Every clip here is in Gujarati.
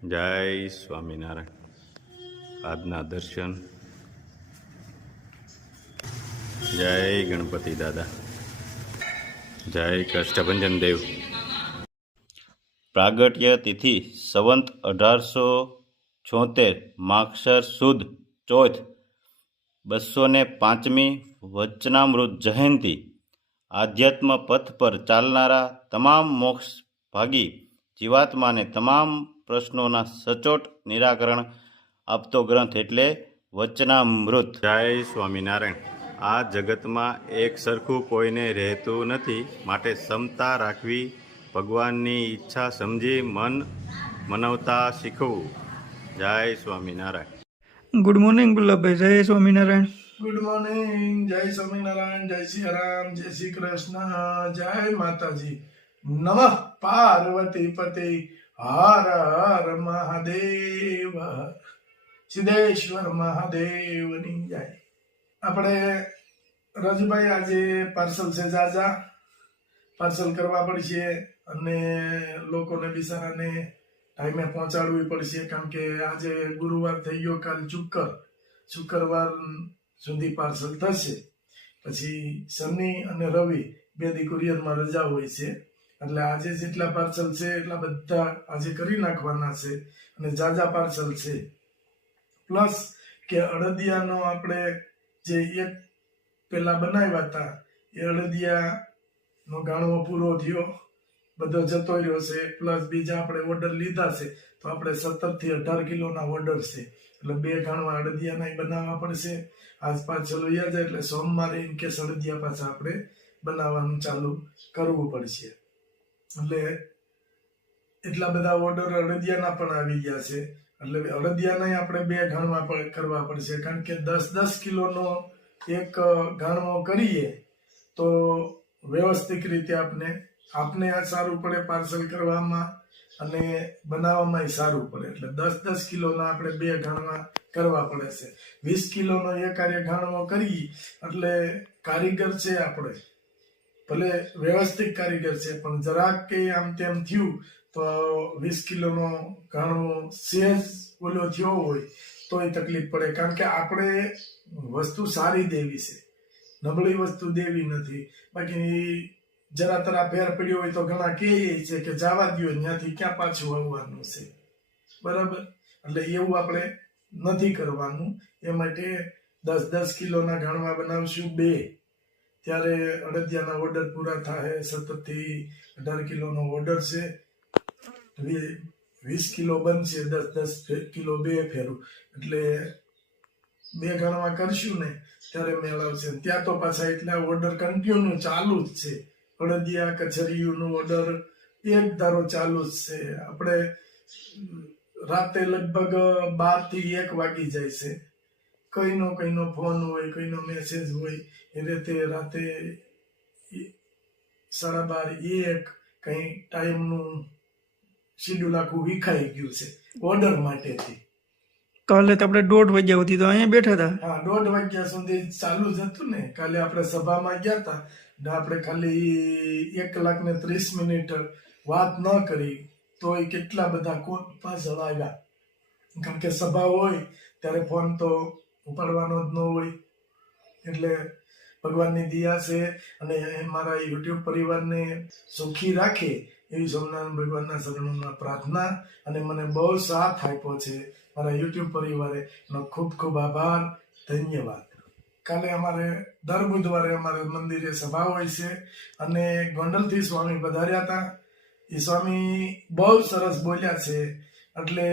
જય સ્વામિનારાયણ. આજના દર્શન. જય ગણપતિ દાદા. જય કષ્ટભંજન દેવ. પ્રાગટ્ય તિથિ સંવંત 1876 માગશર સુદ ચોથ 205મી વચનામૃત જયંતિ. આધ્યાત્મ પથ પર ચાલનારા તમામ મોક્ષ ભાગી જીવાત્માને તમામ પ્રશ્નોના સચોટ નિરાકરણ આપતો ગ્રંથ એટલે વચનામૃત. જય સ્વામિનારાયણ. આ જગતમાં એક સરખું કોઈને રહેતું નથી, માટે ક્ષમતા રાખવી, ભગવાનની ઈચ્છા સમજી મન મનાવતા શીખવું. જય સ્વામિનારાયણ. Good morning Gulabbhai. જય સ્વામિનારાયણ. Good morning. જય સ્વામિનારાયણ. જય શ્રી રામ. જય શ્રી કૃષ્ણ. જય માતાજી. નમઃ પાર્વતી પતે. હર હર મહાદેવ. સિદ્ધેશ્વર મહાદેવની જય. આપણે રજભાઈ આજે પાર્સલ છે, જાજા પાર્સલ કરવા પડશે અને લોકોને બિચારાને ટાઈમે પહોંચાડવી પડશે, કારણ કે આજે ગુરુવાર થઈ ગયો, કાલ શુક્રવાર સુધી પાર્સલ થશે. પછી શનિ અને રવિ બે દી કુરિયરમાં રજા હોય છે, એટલે આજે જેટલા પાર્સલ છે એટલા બધા આજે કરી નાખવાના છે અને જાજા પાર્સલ છે. પ્લસ કે અડદિયાનો આપણે જે એક પેલા બનાવ્યા હતા એ અડદિયાનો ગાણવો પૂરો થયો, બધો જતો રહ્યો છે. પ્લસ બીજા આપણે ઓર્ડર લીધા છે, તો આપણે 17 થી 18 કિલોના ઓર્ડર છે, એટલે 2 ગાણવા અડદિયાના બનાવવા પડશે. આજ પાછળ વયા જાય એટલે સોમવારે ઇન કેસ અડદિયા પાછા આપણે બનાવવાનું ચાલુ કરવું પડશે. એટલે એટલા બધા ઓર્ડર અડદિયાના પણ આવી ગયા છે, એટલે અડદિયાના આપણે 2 ગાણવા કરવા પડશે, કારણ કે 10-10 કિલોનો એક ગાણવો કરીએ તો વ્યવસ્થિત રીતે આપને આ સારું પડે પાર્સલ કરવામાં અને બનાવવામાં સારું પડે. એટલે 10-10 કિલોના આપણે 2 ગાણવા કરવા પડે છે. 20 કિલોનો એકારે ગાણવો કરી એટલે કારીગર છે આપણે, ભલે વ્યવસ્થિત કારીગર છે, પણ જરાક કે આમ તેમ થયું તો 20 કિલોનો ગાણવો સહેજ ઓલો થયો હોય તોય તકલીફ પડે, કારણ કે આપણે વસ્તુ સારી દેવી છે, નબળી વસ્તુ દેવી નથી. બાકી જરા તરા ફેર પડ્યો હોય તો ઘણા કહે છે કે જવા દો, ત્યાંથી ક્યાં પાછું આવવાનું છે, બરાબર. એટલે એવું આપણે નથી કરવાનું. એ માટે 10-10 કિલોના ગાણવા બનાવશું 2, ત્યારે અડદિયાના ઓર્ડર પૂરા થાય. 17 થી 18 કિલોનો ઓર્ડર છે, 20 કિલો બનશે, 10-10 કિલો 2 ફેરું, એટલે 2 ગાણવા કરશું ને ત્યારે મેળ આવશે. ત્યાં તો પાછા એટલા ઓર્ડર કન્ટિન્યુ ચાલુ જ છે. અડદિયા કચરિયુંનું ઓર્ડર એક ધારો ચાલુ જ છે. આપણે રાતે લગભગ 12 થી 1 વાગી જાય છે. કઈનો ફોન હોય, કઈનો મેસેજ હોય, એ રીતે રાતે 12:30 1 કઈ ટાઈમનું શેડ્યુલ આખું વિખાઈ ગયું છે ઓર્ડર માટેથી. કાલે તો આપણે 1:30 વાગ્યા સુધી તો અહીંયા બેઠા હતા. હા, 1:30 વાગ્યા સુધી ચાલુ જ હતું ને. કાલે આપણે સભામાં ગયા હતા, આપણે ખાલી 1 કલાક ને 30 મિનિટ વાત ન કરી તોય કેટલા બધા કોલ પાછળ આવ્યા, કારણ કે સભા હોય ત્યારે ફોન તો ઉપાડવાનો જ ન હોય. એટલે ભગવાનની દયા છે અને મારા યુટ્યુબ પરિવારને સુખી રાખે એવી સોમનારાયણ ભગવાનના શરણોમાં પ્રાર્થના, અને મને બહુ સાથ આપ્યો છે મારા યુટ્યુબ પરિવારે, એનો ખૂબ ખૂબ આભાર, ધન્યવાદ. કાલે અમારે દર બુધવારે અમારે મંદિરે સભા હોય છે, અને ગોંડલથી સ્વામી પધાર્યા હતા. એ સ્વામી બહુ સરસ બોલ્યા છે. એટલે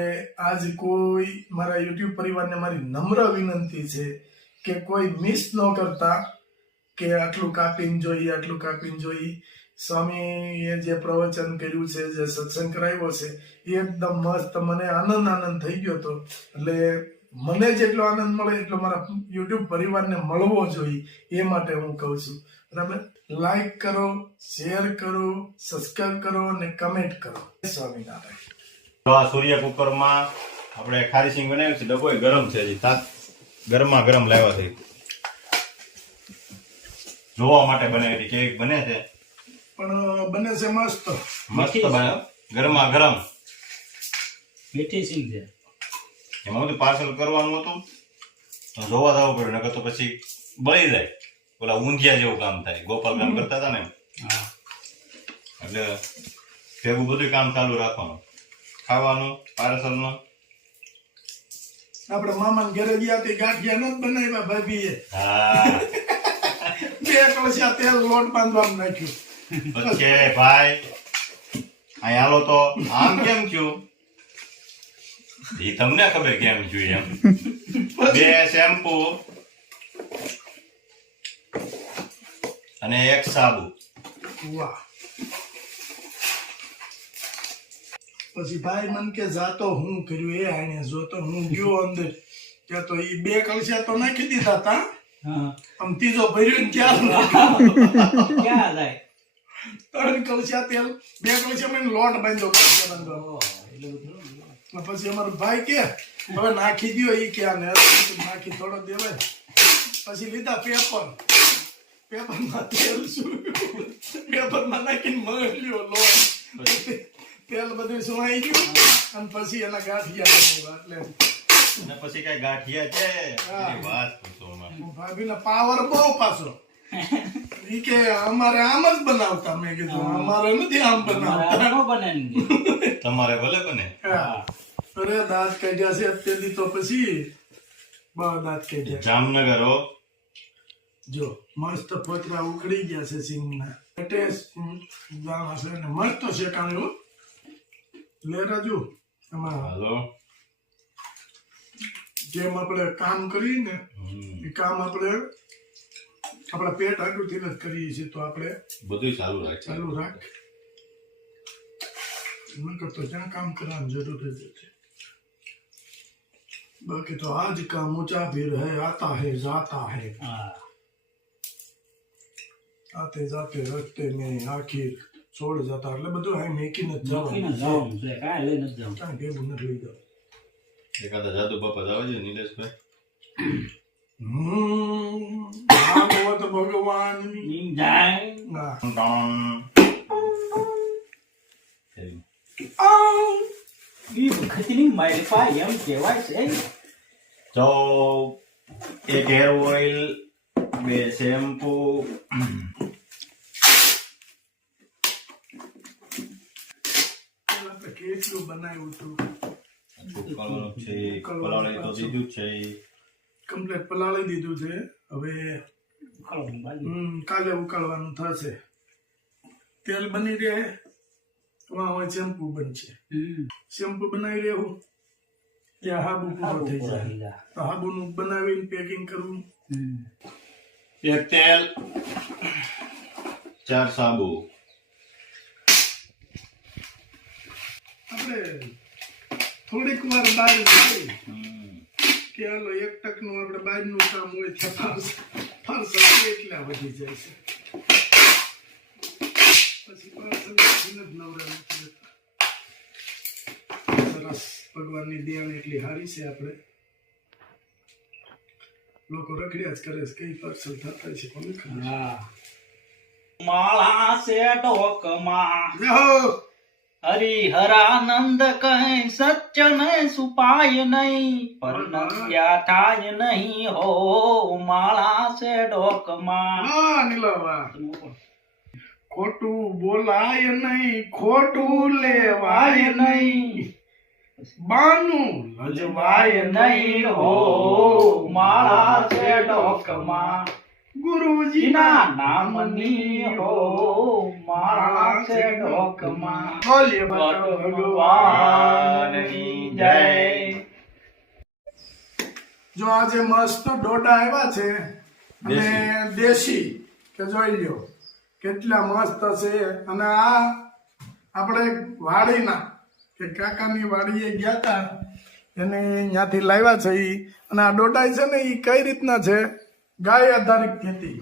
આજ કોઈ મારા યુટ્યુબ પરિવારને મારી નમ્ર વિનંતી છે કે કોઈ મિસ ન કરતા કે આટલું કાપીને જોઈ. સ્વામીએ જે પ્રવચન કર્યું છે, જે સત્સંગ કરાવ્યો છે, એ એકદમ મસ્ત. મને આનંદ થઈ ગયો હતો. એટલે મને જેટલો આનંદ મળે એટલો મારા યુટ્યુબ પરિવારને મળવો જોઈએ, એ માટે હું કહું છું. બરાબર. લાઈક કરો, શેર કરો, સબસ્ક્રાઇબ કરો અને કમેન્ટ કરો. સ્વામિનારાયણ. આ સૂર્ય કુકરમાં આપણે ખારી સિંગ બનાવ્યું છે. ડબ્બો ગરમ છે, હજી ગરમા ગરમ લાવ્યા છે. જોવા માટે બનાવી કેવી બને છે, પણ બને છે મસ્ત બને ગરમા ગરમ. મીઠી સિંગ છે. એમાં બધું પાર્સલ કરવાનું હતું તો જોવા જવું પડ્યું, નકર તો પછી બળી જાય. ઓલા ઊંધિયા જેવું કામ થાય. ગોપાલ કામ કરતા હતા ને એમ. હા. એટલે ભેગું બધું કામ ચાલુ રાખવાનું, ખાવાનું, પાર્સલનું. આપણે મામા ઘરે ગયા તે ગાંઠિયા નત બનાવ્યા ભાભીએ. હા 2 કળશા તેલ લોટ બાંધવામાં નાખ્યું. પછી ભાઈ અહીં હાલો તો આમ કેમ થયું એ તમને ખબર કેમ થયું એમ. 2 શેમ્પુ અને 1 સાબુ. વાહ. પછી ભાઈ મન કે જાતો હું કર્યું એ આને જોતો હું ગયો અંદર ત્યાં તો એ 2 કળશા તો નાખી દીધા તા. હા. આમ ત્રીજો ભર્યું ને ચાર ક્યાં જાય? 3 કળશા તેલ 2 કળશા માં લોટ બાંધ્યો કળશા બાંધવાનો. ઓહ, એટલે બધું. પછી અમારો ભાઈ કે હવે નાખી દ્યો ઈ કે આને નાખી થોડો દેવાય. પછી લીધા પેપરમાં તેલ શું પેપરમાં નાખીને મળ્યો લોટ. તેલ બધું સુવાઈ ગયું અને પછી એના ગાંઠિયા બનાવ્યા. એટલે અને પછી કઈ ગાંઠિયા છે એની વાત પૂછો માં. ભાભીનો પાવર બહુ પાછો. ઈ કે અમારે આમ જ બનાવતા. મેં કીધું અમારે નથી આમ બનાવતા. મારા નો બને ને. તમારે ભલે બને. હા. અરે દાંત કાઢ્યા છે અત્યારથી તો પછી બહુ દાંત કાઢ્યા. જામનગર હો. જો મસ્ત ફોતરા ઉખડી ગયા છે સિંગના. ટેસ્ટ દાણા છે ને મસ્ત શેકાણ્યું. લે રાજુ એમાં હાલો. જેમ આપણે કામ કરીએ ને એ કામ આપણે આપણા પેટ આગળથી જ કરીએ છીએ તો આપણે બધું ચાલુ રાખે. ચાલુ રાખ. નકર તો જ્યાં કામ કરવાની જરૂર જ છે. બાકી તો આજ કા મુસાફિર હૈ આતા હૈ જાતા હૈ. હા. આતે જાતે રસ્તે મેં આખિર છોડ જતા. એટલે બધું અહીં મેકીને જ જોખીને જવાનું. જવાનું છે. કાંઈ લઈને જ જવાનું. ક્યાં ભેગું નથી લઈ જવાનું. એકાદા જાદુ બાપા આવે છે નિલેશભાઈ. ભાગવત ભગવાનની ઈ જાય. ના. ઈ વખતની મારી પાસે એમ કહેવાય છે. તો 1 હેર ઓઇલ, 2 શેમ્પુ, આપણે કેટલું બનાવ્યું હતું. ઉકાળવાનું છે, પલાળી તો દીધું છે. કમ્પ્લેટ પલાળી દીધું છે. હવે ઉકાળવાનું બાજુ. કાલે ઉકાળવાનું થશે. તેલ બની રહે હવે શેમ્પુ બનશે. શેમ્પુ બનાવી રહેવું ત્યાં હાબુ પૂરો થઈ જાય. તો હાબુનું બનાવીને પેકિંગ કરવું. 1 તેલ, 4 સાબુ. આપણે થોડીક વાર બહાર જઈએ કે હાલો 1 ટકનું આપણે બહારનું કામ હોય ત્યાં ફારસા એટલા વધી જાય છે. પછી પાર્સલ જ નવરા નથી રહેતા. સરસ ભગવાનની દયા એટલી સારી છે. આપણે લોકો રખડ્યા જ કરે છે. કઈ પાર્સલ થતા છે કોને ખબર. હા. માળા છે ડોકમાં જય હરિહરાનંદ કહે સત્ય ને સુપાય નહીં પરનક્યા થાય નહીં હો માળા છે ડોકમાં. હા નીલાવા ખોટું બોલાય નહીં ખોટું લેવાય નહીં બાનું લજવાય નહીં હો માળા છે ડોકમાં ગુરુજીના નામની હો માળા છે ડોકમાં. બોલીએ ભગવાનની જય. જો આજે મસ્ત ડોડા આવ્યા છે અને દેશી કે જોઈ લ્યો કેટલા મસ્ત છે. અને આ આપણે વાડીના કે કાકાની વાડીએ ગયા હતા એને ત્યાંથી લાવ્યા છે ઈ. અને આ ડોડા છે ને એ કઈ રીતના છે ગાય આધારિત ખેતી.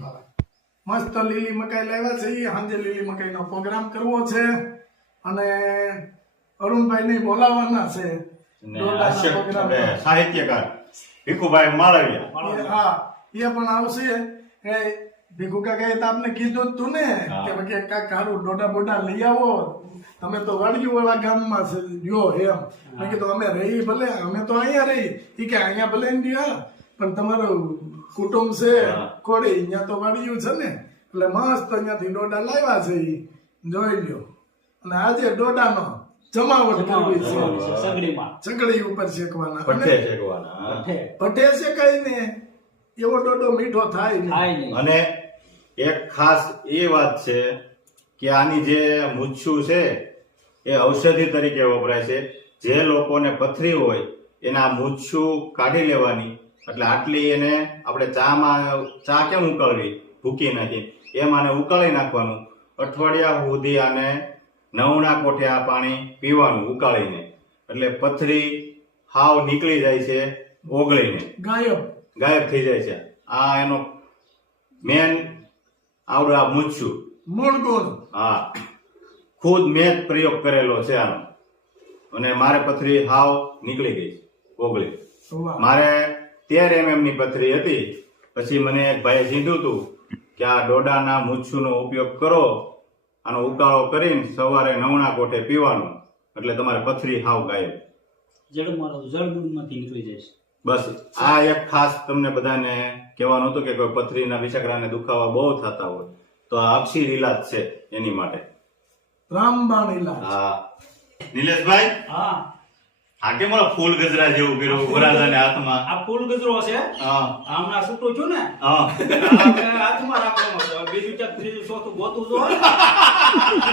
મસ્ત લીલી મકાઈ લાવ્યા છે ઈ. સાંજે લીલી મકાઈનો પ્રોગ્રામ કરવો છે અને અરુણભાઈ બોલાવવાના છે ડોડાના પ્રોગ્રામ. સાહિત્યકાર ભીખુભાઈ માળવિયા. હા એ પણ આવશે. એ ભીખુ કાકાએ તો આપને કીધું જ તું ને હા. કે ભાઈ કાંઈક સારું ડોડા બોડા લઈ આવો. તમે તો વાડિયું વાળા ગામમાં છે રહ્યો એમ. મેં કીધું અમે રહી ભલે, અમે તો અહીંયા રહી. ઈ કે અહીંયા ભલે ને રહ્યા, પણ તમારું કુટુંબ છે હા. કોડી, અહીંયા તો વાડિયું છે ને, એટલે મસ્ત અહીંયાથી ડોડા લાવ્યા છે. ઈ જોઈ લ્યો. અને આજે ડોડાનો જમાવટ કરવી છે, સગડીમાં ચકડી ઉપર શેકવાના. પટ્ટે અને શેકવાના હા. ભઠ્ઠે શેકાય ને એવો ડોડો મીઠો થાય ને. થાય નહીં. અને એક ખાસ એ વાત છે કે આની જે મૂછું છે એ ઔષધિ તરીકે વપરાય છે. જે લોકોને પથરી હોય એના મૂછું કાઢી લેવાની, એટલે આટલી એને આપણે ચા કેમ ઉકળવી ભૂકી નાખી એમ આને ઉકાળી નાખવાનું. અઠવાડિયા સુધી આને નવણા કોઠે આ પાણી પીવાનું ઉકાળીને, એટલે પથરી હાવ નીકળી જાય છે, ઓગળીને ગાયબ થઈ જાય છે. આ એનો મેન આવડે આ મૂછું. મૂળ ગુણ. હા, ખુદ મેં જ પ્રયોગ કરેલો છે આનો. અને મારે પથરી હાવ નીકળી ગઈ, ઓગળી. વાહ. મારે 13 mm ની પથરી હતી. પછી મને એક ભાઈએ કીધું હતું કે આ ડોડાના મૂછુંનો ઉપયોગ કરો, આનો ઉકાળો કરીને સવારે નવણા કોઠે પીવાનું, એટલે તમારે પથરી હાવ ગાયબ. જળમાંથી નીકળી જાય છે. બસ આ એક ખાસ તમને બધાને કહેવાનું હતું કે કોઈ પથરીના વિષાકરાને દુખાવા બહુ થતા હોય તો આ અક્ષીર ઈલાજ છે એની માટે. રામબાણ ઈલાજ. હા નિલેશભાઈ, હા, આ કેમ ઓલા ફૂલ ગજરા જેવું કર્યું વરરાજાને હાથમાં? આ ફૂલ ગજરો છે. હા હમણાં છૂટું છું ને, હા આપણે હાથમાં રાખવાનો છે. બીજું ક્યાંક ત્રીજું ચોથું ગોતું જો એ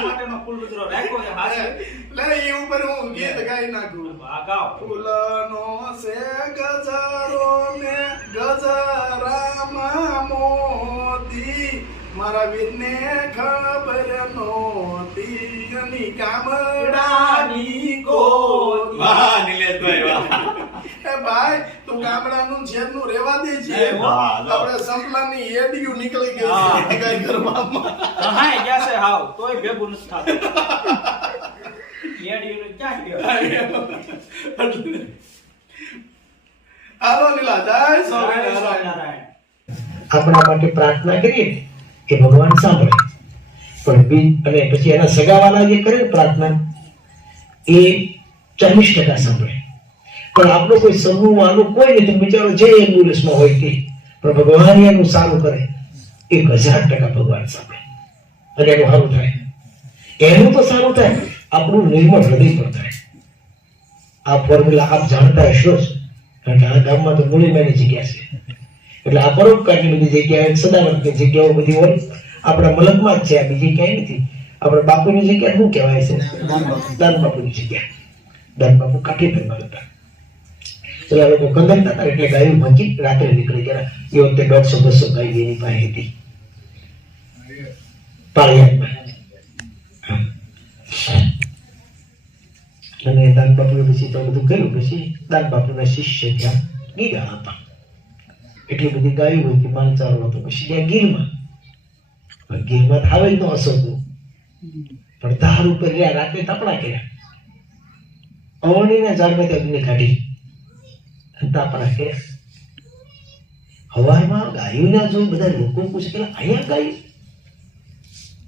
માટેનો ફૂલ ગજરો રાખ્યો છે હાથે. લે ઈ ઉપર હું ગીત ગાઈ નાખું. આ ગાઓ. ફૂલનો છે ગજરો ને ગજરામાં મોતી, મારા વીરને ખબર નહોતી એની ગામડાની ગોતી. વાહ નિલેશભાઈ વાહ. એ ભાઈ તું ગામડાનું શહેરનું રહેવા દે છે. હા, જો. આપણે સંપલાની એડિયું નીકળી ગઈ છે ગાય ગરબામાં. કહાય ગયા છે હાવ, તોય ભેગું નથી થાતું. યેડીનું ક્યાં ગયો? હાલો લીલા, જય સ્વામિનારાયણ. સ્વામિનારાયણ. આપણા માટે પ્રાર્થના કરીએ એ ભગવાન સાંભળે, પણ અને પછી એના સગાવાલા જે કરે ને પ્રાર્થના એ 40% સાંભળે. પણ આપણો કોઈ સમૂહ વાળો કોઈ નહીં, તો બિચારો જે એમ્બ્યુલન્સમાં હોય તે, પણ ભગવાન એનું સારું કરે 1000% ભગવાન સાંભળે અને એનું સારું થાય. એનું તો સારું થાય, આપણું નિર્મળ હૃદય પર થાય. આ ફોર્મ્યુલા આપ જાણતા હશો જ, કારણ કે આ ગામમાં તો મૂળીમાંની જગ્યા છે. એટલે આ પરોપકારની બધી જગ્યાએ સદાવર્તની જગ્યાઓ બધી હોય આપણા મલકમાં જ છે, આ બીજી ક્યાંય નથી. આપણા બાપુની જગ્યા શું કહેવાય છે? દાન બાપુની જગ્યા. દાન બાપુ કાઠી ધર્મમાં હતા. પેલા લોકો કંદરતા હતા એટલે ગાયું ભાંગી રાત્રે નીકળી ગયા. એ વખતે 150-200 ગાય એની પાસે હતી પાળિયાદમાં. અને દાન બાપુએ પછી તો બધું કર્યું. પછી દાન બાપુના શિષ્ય ત્યાં ગીરા હતા. એટલી બધી ગાયો હોય કે માનચારો હતો. પછી ત્યાં ગીરમાં થાવે જ ન અસરતું, પણ ધાર ઉપર રહ્યા, રાતે તાપણા કર્યા. અવણીના ઝાડમાંથી અગ્નિ કાઢી તાપણા કર્યા. હવારમાં ગાયોના જો બધા લોકો પૂછે કે અહીંયા ગાયું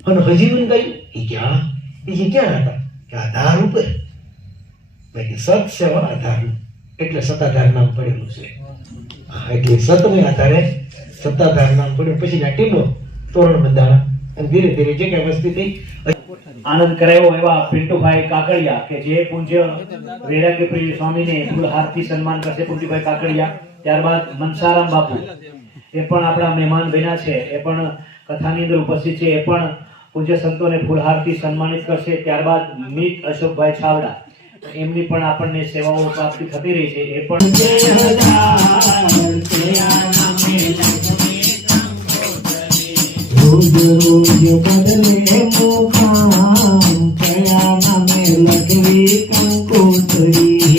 અને હજી ગાયું એ ક્યાં હતા કે આ ધાર ઉપર. સત સેવા આધારનું એટલે સત્તાધાર નામ પડેલું છે. એટલે સતને આધારે સત્તાધાર નામ પડ્યું. પછી ના ટીમો તોરણ બંધાણા અને ધીરે ધીરે જે કઈ વસ્તી થઈ. આનંદ કરાયો એવા પિન્ટુભાઈ કાકડિયા કે જે પૂજ્ય વૈરાગ્યપ્રિય સ્વામીને ફૂલહારથી સન્માન કરશે પૂજ્યભાઈ કાકડિયા. ત્યારબાદ મનસારામ બાપુ એ પણ આપણા મહેમાન બન્યા છે, એ પણ કથાની અંદર ઉપસ્થિત છે. એ પણ પૂજ્ય સંતોને ફૂલહારથી સન્માનિત કરશે. ત્યારબાદ મિત અશોકભાઈ છાવડા, એમની પણ આપણને સેવાઓ પ્રાપ્તિ થતી રહી છે. એ પણ રોજ બદલે મુખામ કયા નામે લખવી કંકોત્રી.